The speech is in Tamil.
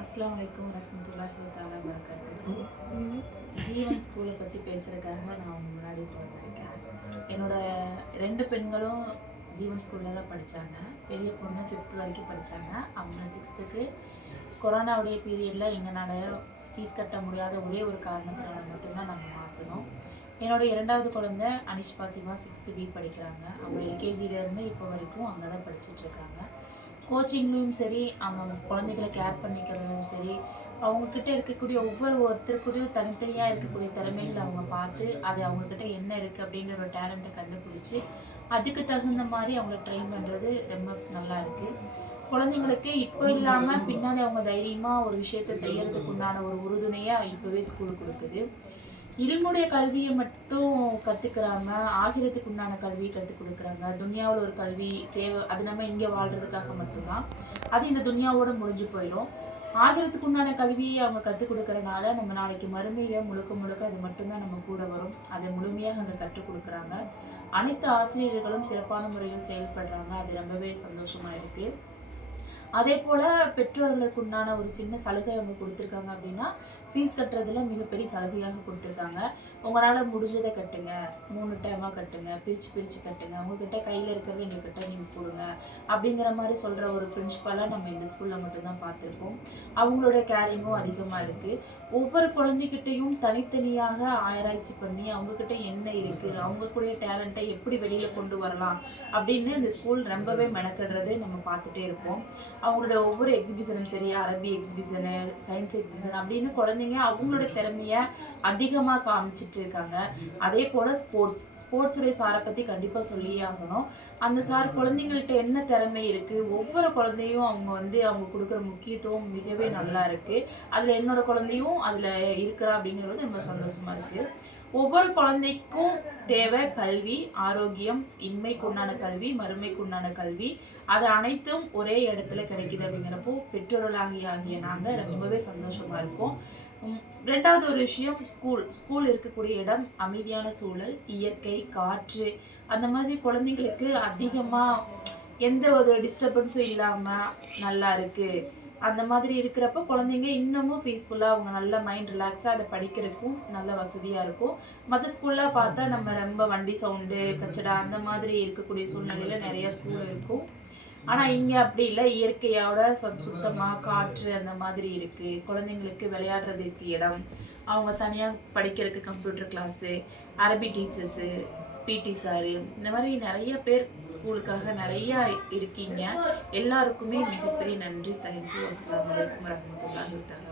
அஸ்ஸலாமு அலைக்கும் வரஹ்மத்துல்லாஹி தஆலா வரகாத்துஹு. ஜீவன் ஸ்கூலை பற்றி பேசுகிறதுக்காக நான் உங்க முன்னாடி இப்போ வந்திருக்கேன். என்னோட 2 பெண்களும் ஜீவன் ஸ்கூலில் தான் படித்தாங்க. பெரிய பொண்ணு 5th வரைக்கும் படித்தாங்க. அவங்க 6th கொரோனாவுடைய பீரியடில் எங்களால் ஃபீஸ் கட்ட முடியாத ஒரே ஒரு காரணத்தினால மட்டும்தான் நாங்கள் மாற்றினோம். என்னோடய 2வது குழந்தை அனிஷ் ஃபாத்திமா 6th B படிக்கிறாங்க. அவங்க எல்கேஜிலேருந்து இப்போ வரைக்கும் அங்கே தான் படிச்சுட்ருக்காங்க. கோச்சிங்லேயும் சரி, அவங்க குழந்தைகளை கேர் பண்ணிக்கிறதும் சரி, அவங்கக்கிட்ட இருக்கக்கூடிய ஒருத்தருக்கூடையும் தனித்தனியாக இருக்கக்கூடிய திறமைகளை அவங்க பார்த்து அது அவங்கக்கிட்ட என்ன இருக்குது அப்படிங்கிற ஒரு டேலண்ட்டை கண்டுபிடிச்சி அதுக்கு தகுந்த மாதிரி அவங்கள ட்ரெயின் பண்ணுறது ரொம்ப நல்லா இருக்குது. குழந்தைங்களுக்கு இப்போ இல்லாமல் பின்னாடி அவங்க தைரியமாக ஒரு விஷயத்தை செய்கிறதுக்கு உண்டான ஒரு உறுதுணையாக இப்போவே ஸ்கூல் கொடுக்குது. இல்முடைய கல்வியை மட்டும் கற்றுக்கிறாம ஆகிரத்துக்கு உண்டான கல்வியை கற்றுக் கொடுக்குறாங்க. துனியாவில் ஒரு கல்வி தேவை, அது நம்ம இங்கே வாழ்கிறதுக்காக மட்டும்தான். அது இந்த துனியாவோட முடிஞ்சு போயிடும். ஆகிரத்துக்கு உண்டான கல்வியை அவங்க கற்றுக் கொடுக்கறனால நம்ம நாளைக்கு மறுமையில் முழுக்க அது மட்டும்தான் நம்ம கூட வரும். அதை முழுமையாக அங்கே கற்றுக் கொடுக்குறாங்க. அனைத்து ஆசிரியர்களும் சிறப்பான முறையில் செயல்படுறாங்க. அது ரொம்பவே சந்தோஷமாக இருக்குது. அதே போல் பெற்றோர்களுக்கு உண்டான ஒரு சின்ன சலுகை அவங்க கொடுத்துருக்காங்க. அப்படின்னா ஃபீஸ் கட்டுறதுல மிகப்பெரிய சலுகையாக கொடுத்துருக்காங்க. உங்களால் முடிஞ்சதை கட்டுங்க, 3 டைமாக கட்டுங்க, பிரித்து கட்டுங்க, உங்ககிட்ட கையில் இருக்கிறது எங்ககிட்ட நீங்கள் கொடுங்க அப்படிங்கிற மாதிரி சொல்கிற ஒரு பிரின்சிபலாக நம்ம இந்த ஸ்கூலில் மட்டும்தான் பார்த்துருக்கோம். அவங்களோட கேரிங்கும் அதிகமாக இருக்குது. ஒவ்வொரு குழந்தைகிட்டையும் தனித்தனியாக ஆராய்ச்சி பண்ணி அவங்கக்கிட்ட என்ன இருக்குது, அவங்களுடைய டேலண்ட்டை எப்படி வெளியில் கொண்டு வரலாம் அப்படின்னு இந்த ஸ்கூல் ரொம்பவே மெனக்கிடுறது நம்ம பார்த்துட்டே இருப்போம். அவங்களோட ஒவ்வொரு எக்ஸிபிஷனும் சரி, அரபி எக்ஸிபிஷனு, சயின்ஸ் எக்ஸிபிஷன் அப்படின்னு குழந்தைங்க அவங்களோட திறமையை அதிகமாக காமிச்சிட்டு இருக்காங்க. அதே போல் ஸ்போர்ட்ஸுடைய சாரை பற்றி கண்டிப்பாக சொல்லியே ஆகணும். அந்த சார் குழந்தைங்கள்ட்ட என்ன திறமை இருக்குது, ஒவ்வொரு குழந்தையும் அவங்க கொடுக்குற முக்கியத்துவம் மிகவே நல்லா இருக்குது. அதில் என்னோட குழந்தையும் அதில் இருக்கிறா அப்படிங்கிறது ரொம்ப சந்தோஷமாக இருக்குது. ஒவ்வொரு குழந்தைக்கும் தேவை கல்வி, ஆரோக்கியம், இன்மைக்கு உண்டான கல்வி, மறுமைக்கு உண்டான கல்வி, அது அனைத்தும் ஒரே இடத்துல கிடைக்குது. அப்படிங்கிறப்போ பெற்றோர்களாகிய நாங்கள் ரொம்பவே சந்தோஷமாக இருக்கோம். 2வது ஒரு விஷயம், ஸ்கூல் இருக்கக்கூடிய இடம் அமைதியான சூழல், இயற்கை, காற்று, அந்த மாதிரி குழந்தைங்களுக்கு அதிகமாக எந்த ஒரு டிஸ்டர்பன்ஸும் இல்லாமல் நல்லா இருக்குது. அந்த மாதிரி இருக்கிறப்ப குழந்தைங்க இன்னமும் பீஸ்ஃபுல்லாக அவங்க நல்ல மைண்ட் ரிலாக்ஸாக அதை படிக்கிறதுக்கும் நல்ல வசதியாக இருக்கும். மற்ற ஸ்கூலில் பார்த்தா நம்ம ரொம்ப வண்டி சவுண்டு, கச்சடா அந்த மாதிரி இருக்கக்கூடிய சூழ்நிலையில் நிறையா ஸ்கூல் இருக்கும். ஆனால் இங்கே அப்படி இல்லை, இயற்கையோட சுத்தமாக காற்று அந்த மாதிரி இருக்குது. குழந்தைங்களுக்கு விளையாடுறதுக்கு இடம், அவங்க தனியாக படிக்கிறதுக்கு கம்ப்யூட்டர் கிளாஸு, அரபி டீச்சர்ஸு, பிடி சாரு, இந்த மாதிரி நிறைய பேர் ஸ்கூலுக்காக நிறையா இருக்கீங்க. எல்லாருக்குமே மிகப்பெரிய நன்றி. தேங்க்யூ. அஸ்ஸலாமு அலைக்கும் வரஹ்மத்துல்லாஹி தஆலா.